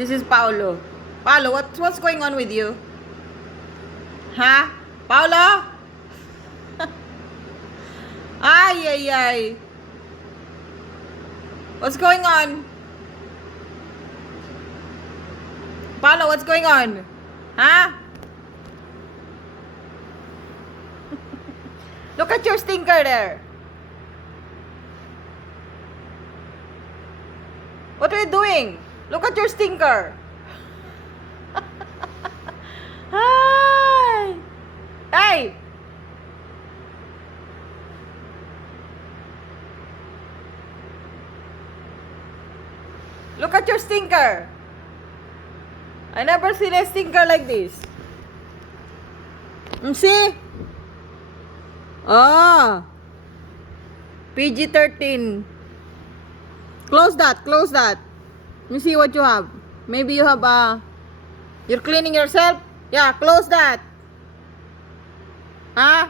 This is Paulo. Paulo, what's going on with you? Huh? Paulo? Ay, ay, ay. What's going on? Paulo, what's going on? Huh? Look at your stinker there. What are you doing? Look at your stinker. Hi. Hey. Look at your stinker. I never seen a stinker like this. See? Oh. PG-13. Close that. Close that. Let me see what you have. Maybe you have you're cleaning yourself? Yeah, close that. Huh?